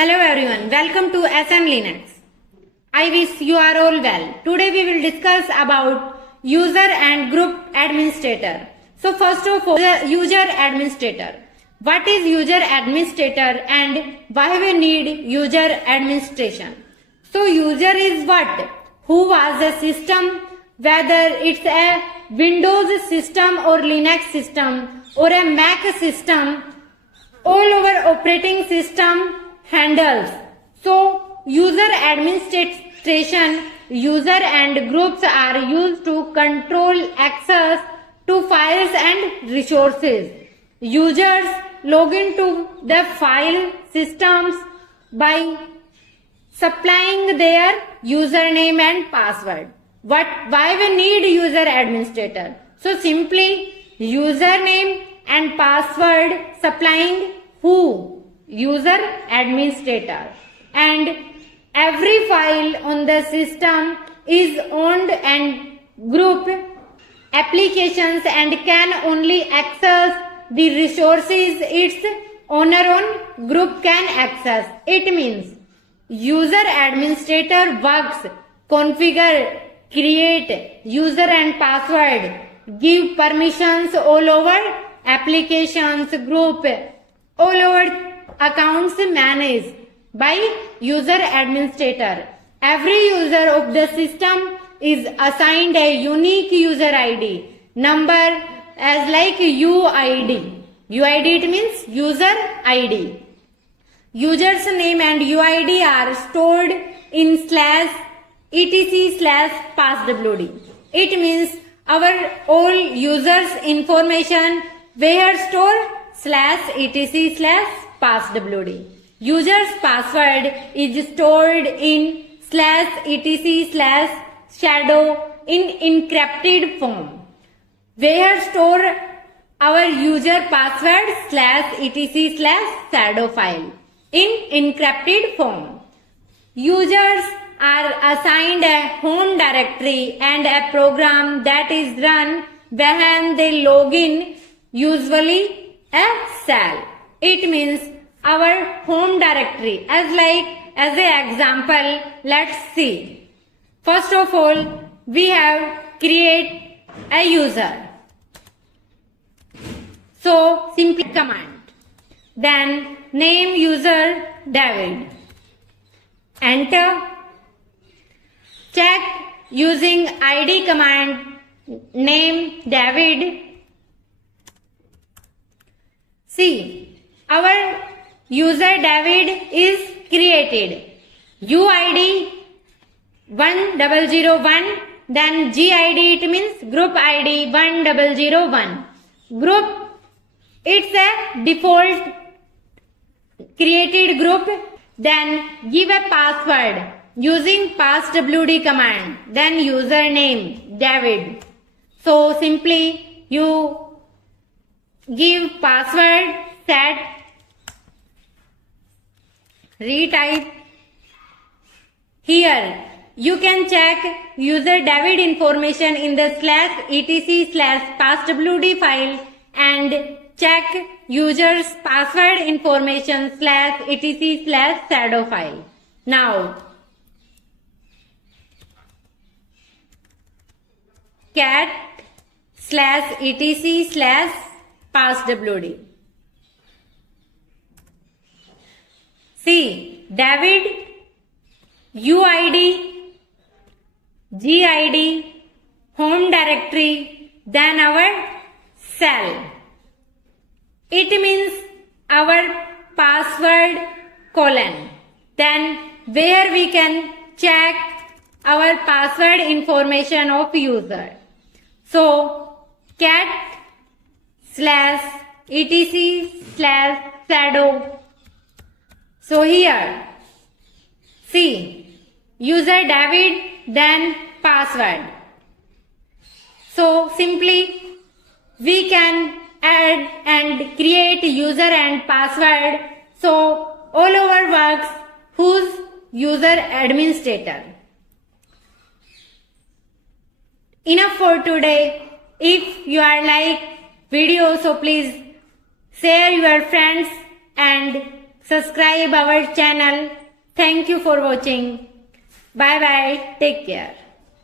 Hello everyone, welcome to SM Linux. I wish you are all well. Today we will discuss about user and group administrator. So first of all, user administrator. What is user administrator and why we need user administration? So user is what? Who was a system, whether it's a Windows system or Linux system or a Mac system, all our operating system handles. So user administration, user and groups are used to control access to files and resources. Users log into the file systems by supplying their username and password. Why we need user administrator? So simply username and password supplying who? User administrator. And every file on the system is owned and group applications and can only access the resources its owner on group can access. It means user administrator works, configure, create user and password, give permissions all over applications, group, all over accounts managed by user administrator. Every user of the system is assigned a unique user ID number as like UID. UID it means user ID. User's name and UID are stored in /etc/passwd. It means our all users information where store /etc/passwd. User's password is stored in /etc/shadow in encrypted form. Where store our user password /etc/shadow file in encrypted form. Users are assigned a home directory and a program that is run when they log in, usually a shell. It means our home directory. As an example, let's see. First of all, we have create a user. So simply command. Then name user David. Enter. Check using ID command name David. See, our user David is created. UID 1001, then GID it means group ID 1001. Group, it's a default created group. Then give a password using passwd command. Then username David. So simply you give password, set, retype. Here you can check user David information in the /etc/passwd file and check user's password information /etc/shadow file. Now cat /etc/passwd. See, David, UID, GID, home directory, then our cell. It means our password colon. Then where we can check our password information of user. So cat /etc/shadow. So here, see, user David, then password. So simply we can add and create user and password. So all over works who's user administrator. Enough for today. If you are like video, so please share your friends and subscribe our channel. Thank you for watching. Bye bye. Take care.